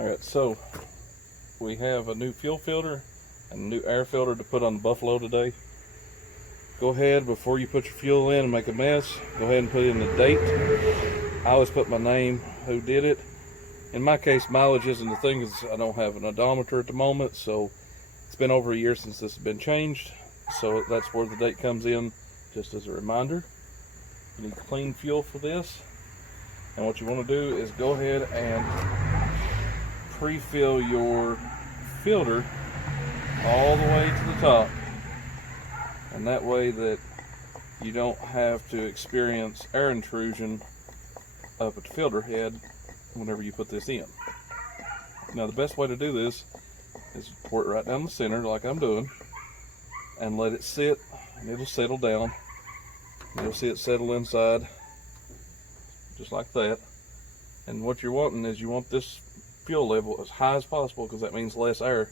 Alright, so we have a new fuel filter and a new air filter to put on the Buffalo today. Go ahead, before you put your fuel in and make a mess, go ahead and put in the date. I always put my name, who did it. In my case, mileage isn't the thing, because I don't have an odometer at the moment, so it's been over a year since this has been changed, so that's where the date comes in, just as a reminder. You need clean fuel for this, and what you want to do is go ahead and pre-fill your filter all the way to the top, and that way that you don't have to experience air intrusion up at the filter head whenever you put this in. Now the best way to do this is pour it right down the center like I'm doing and let it sit, and it'll settle down. You'll see it settle inside just like that. And what you're wanting is you want this fuel level as high as possible, because that means less air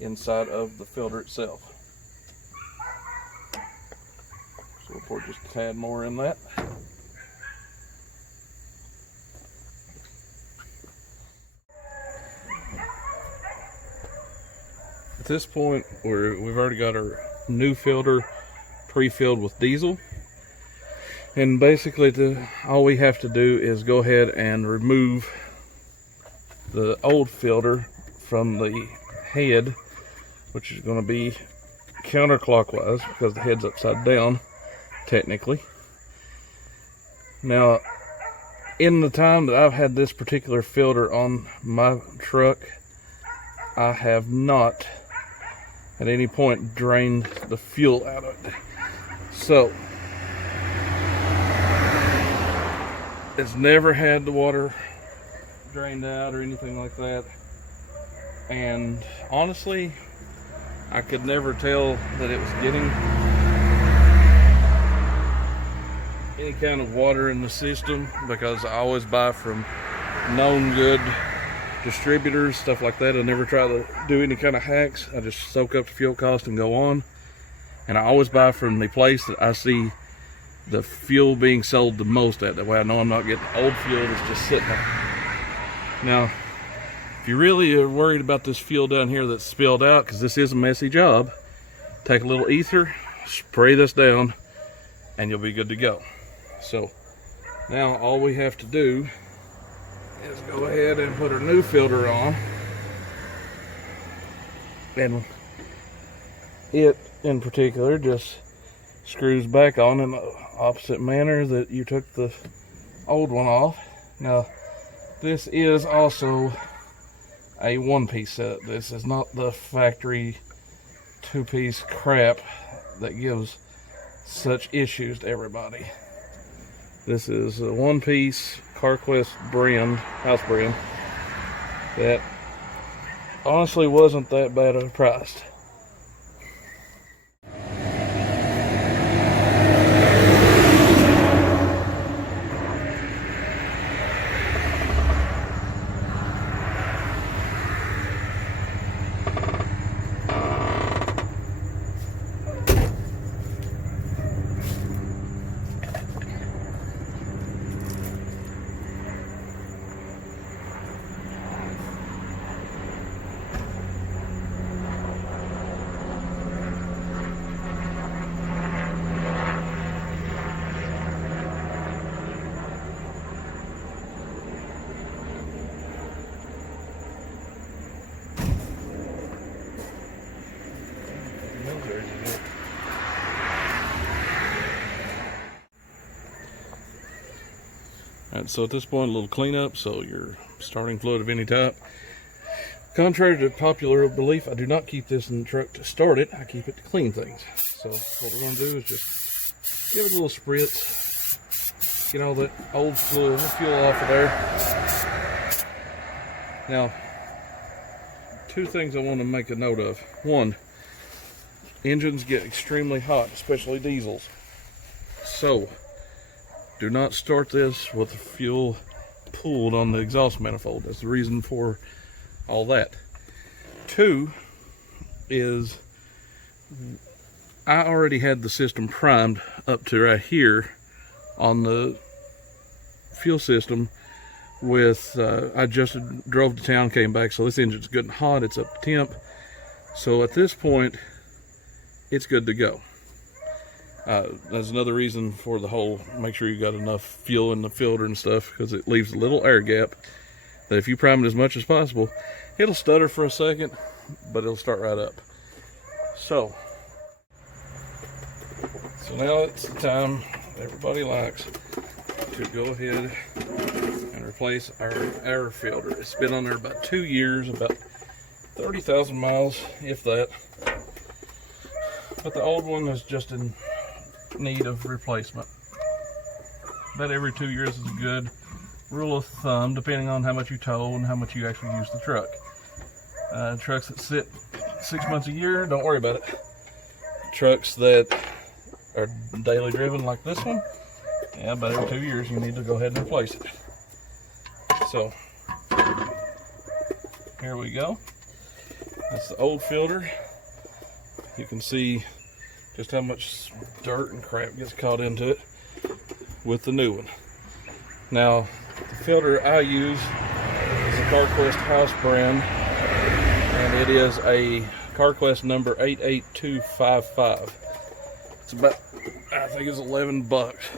inside of the filter itself. So we'll pour just a tad more in that. At this point, we've already got our new filter pre-filled with diesel, and basically all we have to do is go ahead and remove the old filter from the head, which is going to be counterclockwise because the head's upside down technically. Now, in the time that I've had this particular filter on my truck, I have not at any point drained the fuel out of it. So it's never had the water drained out or anything like that, and honestly I could never tell that it was getting any kind of water in the system, because I always buy from known good distributors, stuff like that. I never try to do any kind of hacks. I just soak up the fuel cost and go on. And I always buy from the place that I see the fuel being sold the most at. That way I know I'm not getting old fuel that's just sitting there. Now, if you really are worried about this fuel down here that's spilled out, because this is a messy job, take a little ether, spray this down, and you'll be good to go. So now all we have to do is go ahead and put our new filter on, and it in particular just screws back on in the opposite manner that you took the old one off. Now this is also a one-piece set. This is not the factory two-piece crap that gives such issues to everybody. This is a one-piece Carquest brand, house brand, that honestly wasn't that bad of a price. Alright, so at this point, a little cleanup. So your starting fluid of any type. Contrary to popular belief, I do not keep this in the truck to start it. I keep it to clean things. So what we're going to do is just give it a little spritz, get all that old fluid, fuel off of there. Now, two things I want to make a note of. One, engines get extremely hot, especially diesels. So do not start this with the fuel pooled on the exhaust manifold. That's the reason for all that. Two is, I already had the system primed up to right here on the fuel system with, I just drove to town, came back, so this engine's good and hot, it's up to temp. So at this point, it's good to go. That's another reason for the whole, make sure you got enough fuel in the filter and stuff, because it leaves a little air gap that if you prime it as much as possible, it'll stutter for a second, but it'll start right up. So now it's the time everybody likes to go ahead and replace our air filter. It's been on there about 2 years, about 30,000 miles, if that. But the old one is just in need of replacement. About every 2 years is a good rule of thumb, depending on how much you tow and how much you actually use the truck. Trucks that sit 6 months a year, don't worry about it. Trucks that are daily driven like this one, yeah, about every 2 years you need to go ahead and replace it. So here we go. That's the old filter. You can see just how much dirt and crap gets caught into it with the new one. Now, the filter I use is a Carquest house brand, and it is a Carquest number 88255. It's about, I think it's 11 bucks.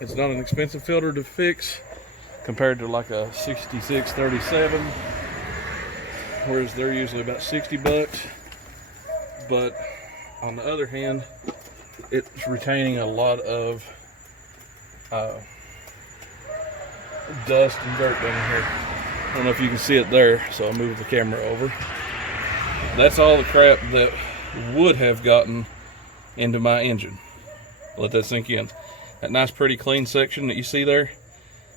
It's not an expensive filter to fix compared to like a 6637, whereas they're usually about 60 bucks. But on the other hand, it's retaining a lot of dust and dirt down here. I don't know if you can see it there, so I'll move the camera over. That's all the crap that would have gotten into my engine. Let that sink in. That nice pretty clean section that you see there,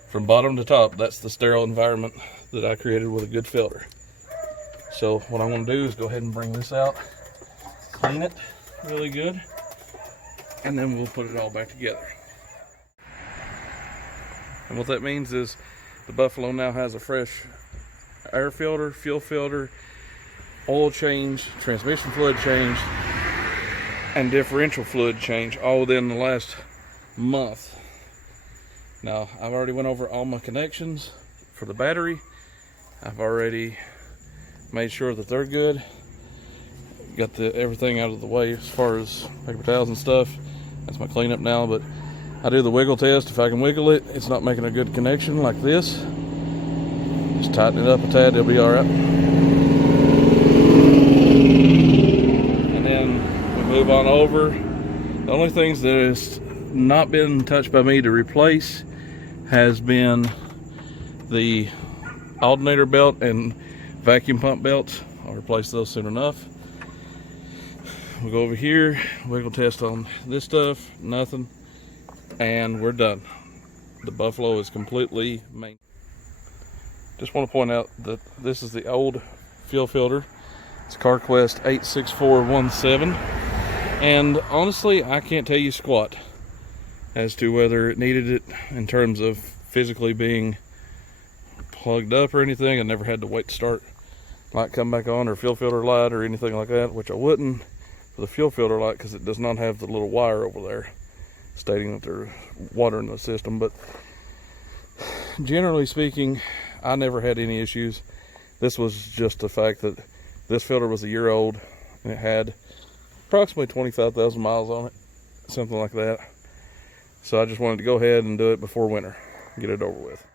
from bottom to top, that's the sterile environment that I created with a good filter. So what I'm going to do is go ahead and bring this out, clean it really good, and then we'll put it all back together. And what that means is the Buffalo now has a fresh air filter, fuel filter, oil change, transmission fluid change, and differential fluid change, all within the last month. Now, I've already went over all my connections for the battery. I've already made sure that they're good. Got everything out of the way as far as paper towels and stuff. That's my cleanup now, but I do the wiggle test. If I can wiggle it, it's not making a good connection like this. Just tighten it up a tad, it'll be all right. And then we move on over. The only things that has not been touched by me to replace has been the alternator belt and vacuum pump belts. I'll replace those soon enough. We'll go over here, wiggle test on this stuff, nothing, and we're done. The Buffalo is completely main. Just want to point out that this is the old fuel filter. It's Carquest 86417, and honestly, I can't tell you squat as to whether it needed it in terms of physically being plugged up or anything. I never had to wait to start light come back on or fuel filter light or anything like that, which I wouldn't for the fuel filter light because it does not have the little wire over there stating that there's water in the system. But generally speaking, I never had any issues. This was just the fact that this filter was a year old and it had approximately 25,000 miles on it, something like that. So I just wanted to go ahead and do it before winter, get it over with.